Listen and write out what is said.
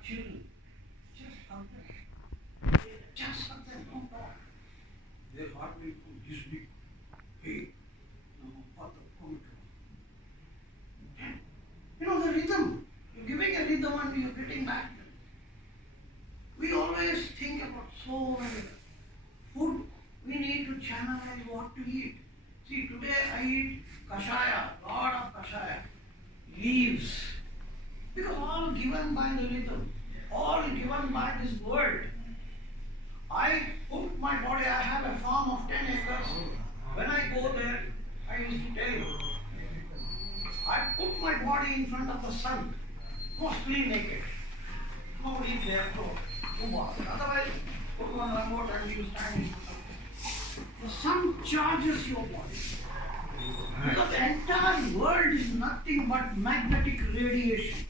have children, just hug them. Just hug them, don't talk. Their heart will go this big. Hey, you know the rhythm. You're giving a rhythm and you're getting back. We always think about so many food. We need to channelize what to eat. See, today I eat kashaya, lot of kashaya, leaves. Because all given by the rhythm, all given by this world. I put my body, I have a farm of 10 acres. When I go there, I used to tell you, I put my body in front of the sun, mostly naked. Nobody is there to walk. Otherwise, put one remote and you stand in front of it. The sun charges your body. Because the entire world is nothing but magnetic radiation.